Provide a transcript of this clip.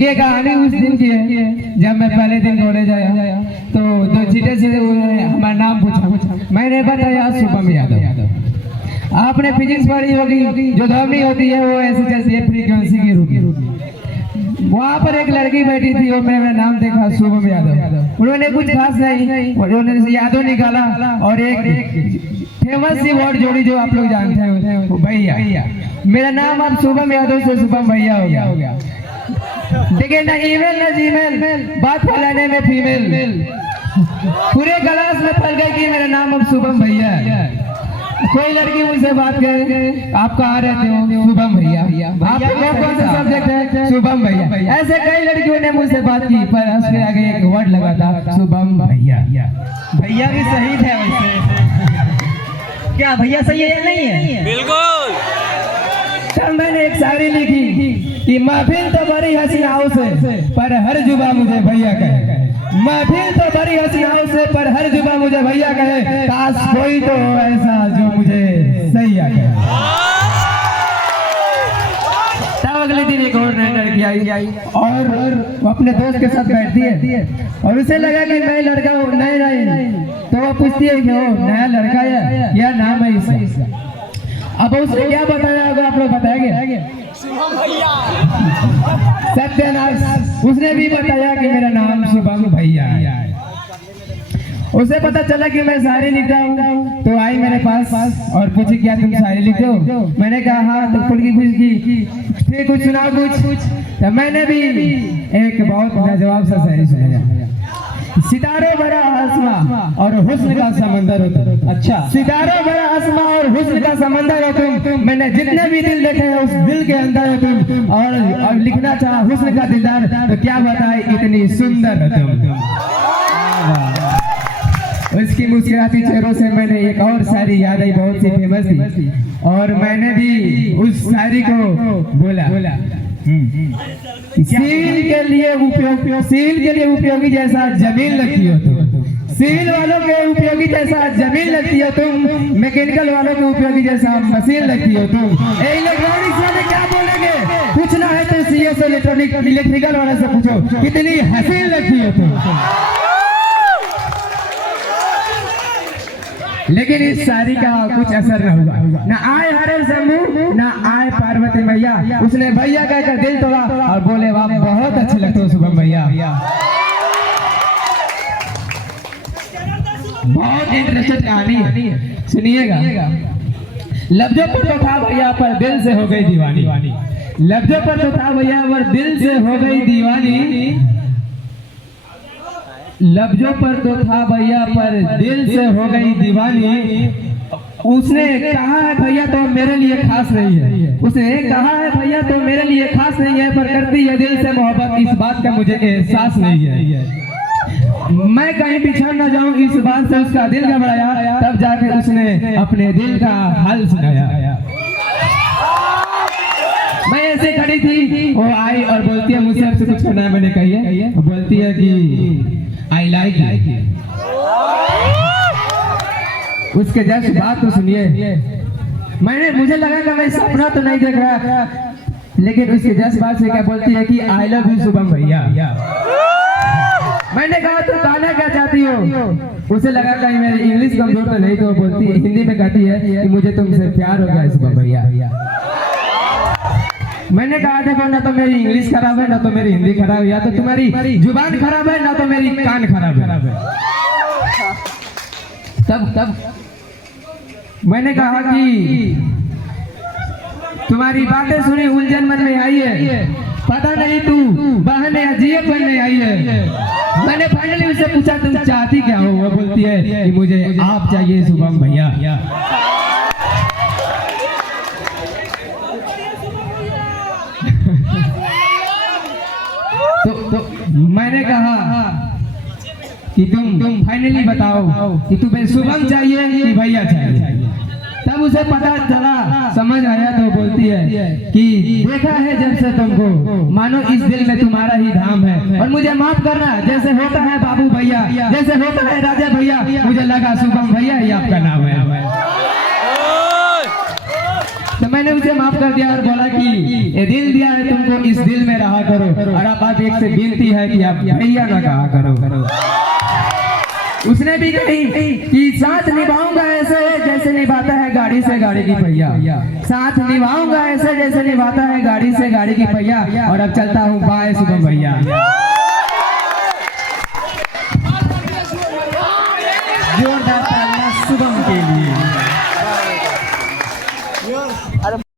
देखिए कहानी उस दिन की है जब मैं पहले दिन कॉलेज आया तो दो चीटे से उन्होंने हमारा नाम पूछा। मैंने बताया शुभम यादव। आपने फिजिक्स पढ़ी होगी, जो ध्वनि होती है वो ऐसे चलती है फ्रीक्वेंसी की रूप। वहाँ पर एक लड़की बैठी थी और मेरा नाम देखा शुभम यादव। उन्होंने कुछ खास नहीं, उन्होंने यादव निकाला और एक फेमस सी वर्ड जोड़ी जो आप लोग जानते हैं वो भैया। मेरा नाम अब शुभम यादव से शुभम भैया हो गया। देखिए ना ईमेल ना जीमेल, बात फैलाने में फीमेल। पूरे क्लास में फैल गई कि मेरा नाम अब शुभम भैया है। कोई लड़की मुझसे बात करे, आप कहाँ रहते हो? शुभम भैया। आप कौन सा सब्जेक्ट है? शुभम भैया। ऐसे कई लड़कियों ने मुझसे बात की पर उसके आगे एक वर्ड लगा था शुभम भैया। भैया भी सही थे वैसे। क्या भैया सही है या नहीं है? बिल्कुल। तब मैंने एक शायरी लिखी कि महफिल तो बड़ी हसीनाओं से पर हर जुबा मुझे भैया कहे। महफिल तो बड़ी हसीनाओं से पर हर जुबा मुझे भैया कहे। काश कोई तो ऐसा जो मुझे सैया कहे। तब अगले दिन एक और नई लड़की आई और वो अपने दोस्त के साथ बैठती है और उसे लगा कि मैं लड़का हूँ। नहीं तो वो पूछती है कि वो नया लड़का है, क्या नाम है इसका? अब उसने क्या बताया होगा आप लोग बताएंगे? सत्यानाश। उसने भी बताया कि मेरा नाम शुभम भैया है। उसे पता चला कि मैं शायरी लिखता हूँ तो आई मेरे पास और पूछी क्या तुम शायरी लिखते हो? मैंने कहा हाँ। तो फुल की कुछ की फिर कुछ सुनाओ कुछ। तो मैंने भी एक बहुत लाजवाब सा शायरी सुनाया। सितारे बड़ा आसमां और हुस्न का समंदर हो तुम। अच्छा। सितारे बड़ा आसमां और हुस्न का समंदर हो तुम। मैंने जितने भी दिल देखे हैं उस दिल के अंदर हो तुम। और लिखना चाहा हुस्न का दिलदार तो क्या बताए इतनी सुंदर हो तुम। उसकी मुस्कुराती चेहरों से मैंने एक और शायरी याद आई, बहुत सी फेमस थी और मैंने भी उस शायरी को बोला। सील के लिए उपयोगी जैसा जमीन लगती हो तुम। सील वालों के उपयोगी जैसा जमीन लगती हो तुम। मैकेनिकल वालों के उपयोगी जैसा मशीन लगती हो तुम। इलेक्ट्रॉनिक्स वाले क्या बोलेंगे? पूछना है तो सीए से इलेक्ट्रिकल वाले से पूछो कितनी हसीन लगती हो तुम। लेकिन इस शायरी का कुछ असर न हुआ। न आए हरे शंभू न आए पार्वती मैया। उसने भैया कहकर दिल तोड़ा और बोले वाह बहुत अच्छे लगते हो शुभम भैया। बहुत इंटरेस्टेड कहानी है, सुनिएगा। लफ्जों पर तो था भैया पर दिल से हो गई दीवानी। लफ्जों पर तो था भैया पर दिल से हो गई दीवानी। लफ्जों पर तो था भैया पर दिल से हो गई दीवानी। उसने कहा है भैया तो मेरे लिए खास नहीं है। उसने कहा है भैया तो मेरे लिए खास नहीं है पर करती है दिल से मोहब्बत, इस बात का मुझे एहसास नहीं है। मैं कहीं पिछड़ न जाऊं इस बात से उसका दिल घबराया। तब जाके उसने अपने दिल का हाल सुनाया। मैं ऐसे खड़ी थी, वो आई और बोलती है मुझसे आपसे कुछ करना है। मैंने कही है, बोलती है कि I like it। उसके जस्ट बात तो सुनिए। मुझे लगा कि मैं सपना तो नहीं देख रहा, लेकिन उसके जस्ट बात से क्या बोलती है कि आई लव यू शुभम भैया। मैंने कहा तो कहना क्या चाहती हो? उसे लगा कि मेरी इंग्लिश कमजोर तो नहीं, तो बोलती हिंदी में कहती है कि मुझे तुमसे प्यार हो गया शुभम भैया। मैंने कहा देखो ना तो मेरी इंग्लिश खराब है ना तो मेरी हिंदी खराब है, या तो तुम्हारी जुबान खराब है ना तो मेरी कान खराब है। तब मैंने कहा कि तुम्हारी बातें सुनी उलझन मन में आई है, पता नहीं तू बहन अजीब बनने आई है। मैंने फाइनली उससे पूछा तुम चाहती क्या हो? वो बोलती है कि मुझे आप चाहिए शुभम भैया। तो मैंने कहा कि तुम फाइनली बताओ कि तुम्हें शुभम चाहिए कि भैया चाहिए। तब उसे पता चला, समझ आया तो बोलती है कि देखा है जब से तुमको मानो इस दिल में तुम्हारा ही धाम है और मुझे माफ करना जैसे होता है बाबू भैया, जैसे होता है राजा भैया, मुझे लगा शुभम भैया ही आपका नाम है। तो मैंने उसे माफ कर दिया और बोला कि ये दिल दिया है तुमको, इस दिल में रहा करो। और अब आप एक से विनती है कि आप भैया ना कहा करो। उसने भी कही कि साथ निभाऊंगा ऐसे जैसे निभाता है गाड़ी से गाड़ी की पहिया, साथ निभाऊंगा ऐसे जैसे निभाता है गाड़ी से गाड़ी की पहिया। और अब चलता हूँ बाय शुभम भैया।